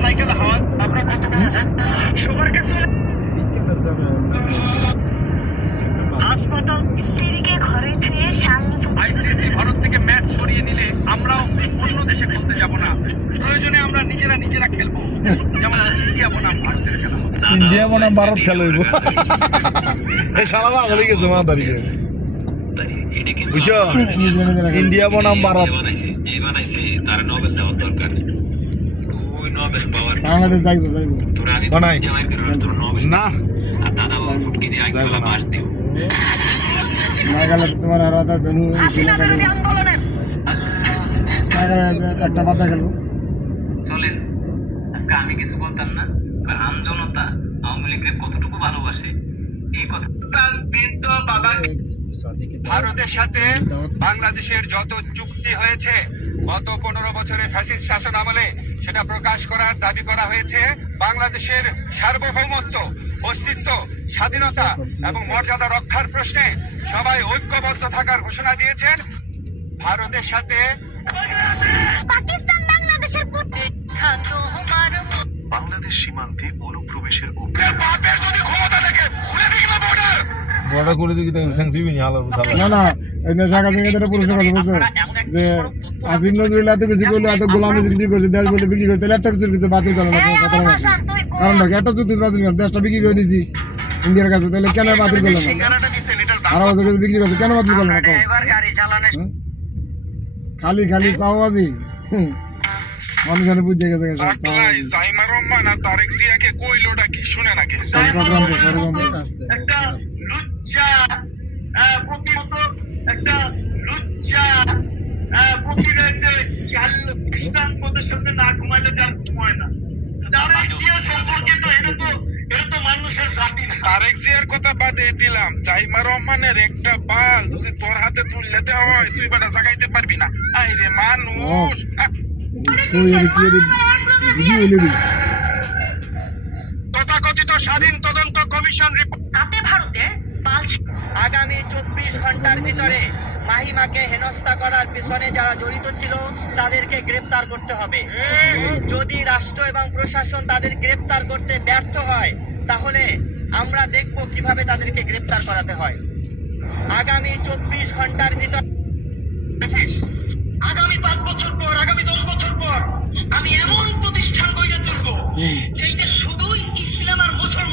Cycle হাওয়া আমরা কত সবার কাছে হাসপাতাল স্ত্রীকে ঘরে থুয়ে সামনে আইসিসি ভারত থেকে ম্যাচ সরিয়ে নিলে আমরাও অন্য দেশে খেলতে যাব না, প্রয়োজনে আমরা নিজেরা খেলবো, যেমন ইন্ডিয়া বনাম ভারতের খেলা। ইন্ডিয়া বনাম ভারত খেলা হইব এই শালা পাগল গেছে মা তারিখে বুঝছো ইন্ডিয়া বনাম ভারত যে বানাইছে তার নোবেল দেওয়ার দরকার। তুই নোবেল পাওয়ার বাংলাদেশ যাইবো তোরা আগে বানাই জামাই করে তোর নোবেল না আর দাদা বাবু ফুটকি দিয়ে আগে খেলা বাস দিও না গেলে তোমার আর আদা বেনু একটা বাতা গেল। চলেন আজকে আমি কিছু বলতাম না, আম জনতা আওয়ামী লীগকে কতটুকু ভালোবাসে এই কথা। ভারতের সাথে বাংলাদেশের যত চুক্তি হয়েছে গত 15 বছরের ফ্যাসিস্ট শাসন আমলে সেটা প্রকাশ করার দাবি করা হয়েছে। বাংলাদেশের সার্বভৌমত্ব, অস্তিত্ব, স্বাধীনতা এবং মর্যাদা রক্ষার প্রশ্নে সবাই ঐক্যবদ্ধ থাকার ঘোষণা দিয়েছেন। ভারতের সাথে পাকিস্তান বাংলাদেশের বাংলাদেশ সীমান্তে অনুপ্রবেশের যদি ক্ষমতা থাকে খুলে দিল বর্ডার বড় করে দিকে সেন্সিবি নি হালার কথা না না এই শাখা সিং এর প্রশ্ন করছে বুঝছো যে আসিম নজরুল এত কিছু করলো, এত গোলামি বিক্রি করছে, দেশ বলে বিক্রি করতে একটা কিছু কিন্তু বাতিল করলো না 17 মাসে। কারণ কি একটা চুক্তি বাতিল করে দেশটা বিক্রি করে দিয়েছি ইন্ডিয়ার কাছে, তাহলে কেন বাতিল করলো না? আর বছর কাছে বিক্রি করছে কেন বাতিল করলো না? খালি চাওয়াজি মানুষজনে বুঝে গেছে সাইমা রহমান আর তারেক জিয়াকে কইলোটা কি শুনে নাকি একটা লুচ্চা প্রতিমত একটা লুচ্চা প্রতিরাতে খ্রিস্টান পদের সাথে না ঘুমাইলে যার ঘুমায় না। তারেক জিয়া সম্পর্কে তো এটা তো মানুষের জাতি না। তারেক জিয়ার কথা বাদে দিলাম, সাইমা রহমানের একটা বাল যদি তোর হাতে তুললে দেওয়া হয় তুই বেটা জাগাইতে পারবি না। আইরে মানুষ তথাকথিত স্বাধীন তদন্ত কমিশন তাতে ভারতের আগামী 24 ঘন্টার ভিতরে মাহিমাকে হেনস্থা করার পিছনে যারা জড়িত ছিল তাদেরকে গ্রেফতার করতে হবে। যদি রাষ্ট্র এবং প্রশাসন তাদের গ্রেফতার করতে ব্যর্থ হয় তাহলে আমরা দেখব কিভাবে তাদেরকে গ্রেফতার করাতে হয়। আগামী 24 ঘন্টার ভিতর, আগামী 5 বছর পর, আগামী 10 বছর পর আমি এমন প্রতিষ্ঠান গড়ে তুলব যেটা শুধু